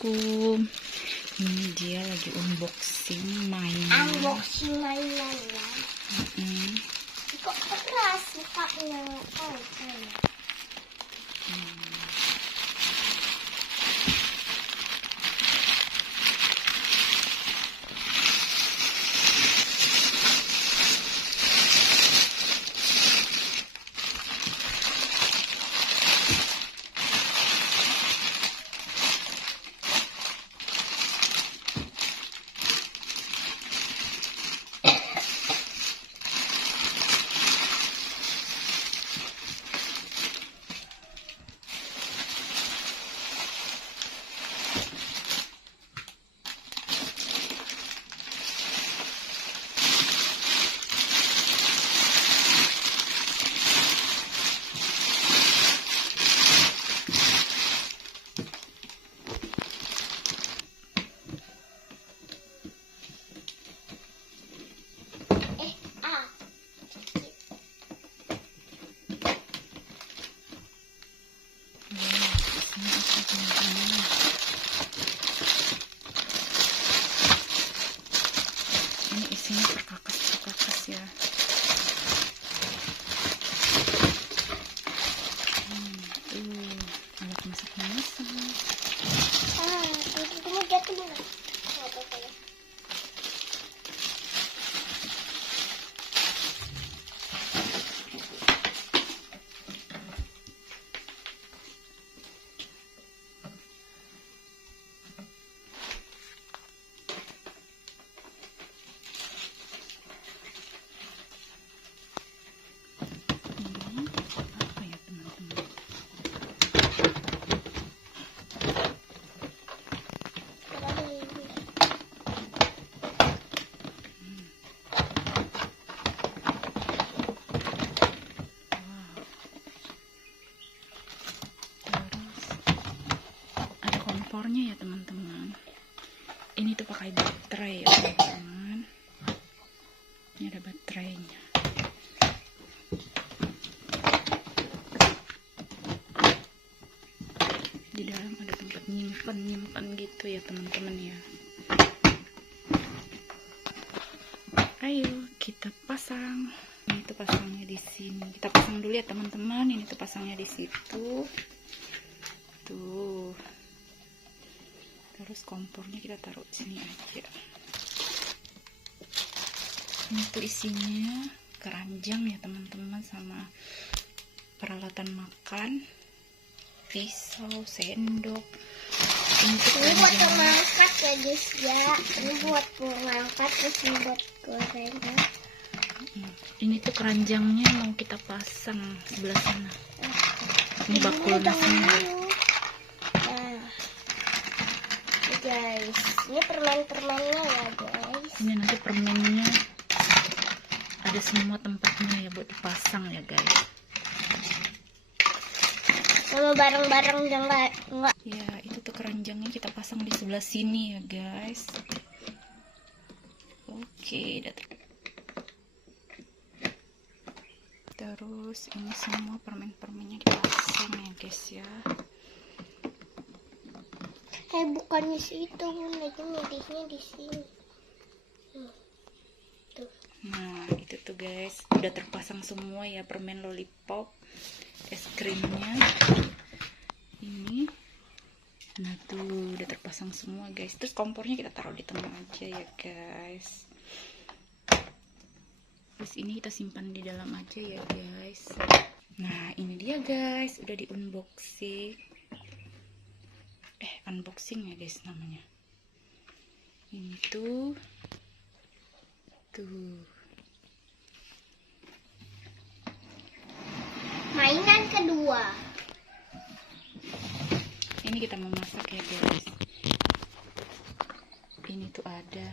Assalamualaikum. Ini dia lagi unboxing mainan. Unboxing mainan ya. Kok keras mukanya? Ini isinya perkakas ya. Alat masak-masak. Kamu jatuh mana? Apa ya teman-teman? Ada kompornya ya teman-teman. Ini tuh pakai baterai ya teman-teman. Ini ada baterainya. Di dalam ada tempat nyimpan gitu ya teman-teman ya. Ayo kita pasang. Ini tuh pasangnya di sini. Kita pasang dulu ya teman-teman. Ini tuh pasangnya di situ. Tuh. Terus kompornya kita taruh di sini aja. Ini tuh isinya keranjang ya teman-teman, sama peralatan makan, pisau, sendok. Ini tuh Ini buat keranjang. mengangkat ya guys ya. Ini buat mengangkat, terus ini buat goreng. Ini tuh keranjangnya mau kita pasang sebelah sana. Ini bakul nasinya. Guys, ini permen-permennya ya guys. Ini nanti permennya ada semua tempatnya ya buat dipasang ya guys. Kalau barang-barang yang enggak. Ya itu tuh keranjangnya kita pasang di sebelah sini ya guys. Oke, terus ini semua permen-permennya dipasang ya guys ya. Bukannya situ, lagi medisnya di sini. Tuh. Nah itu tuh guys, udah terpasang semua ya permen lollipop, es krimnya ini. Nah tuh udah terpasang semua guys. Terus kompornya kita taruh di tengah aja ya guys. Terus ini kita simpan di dalam aja ya guys. Nah ini dia guys, udah di unboxing. Unboxing ya guys namanya. Ini tuh Mainan kedua. ini kita memasak ya guys. Ini tuh ada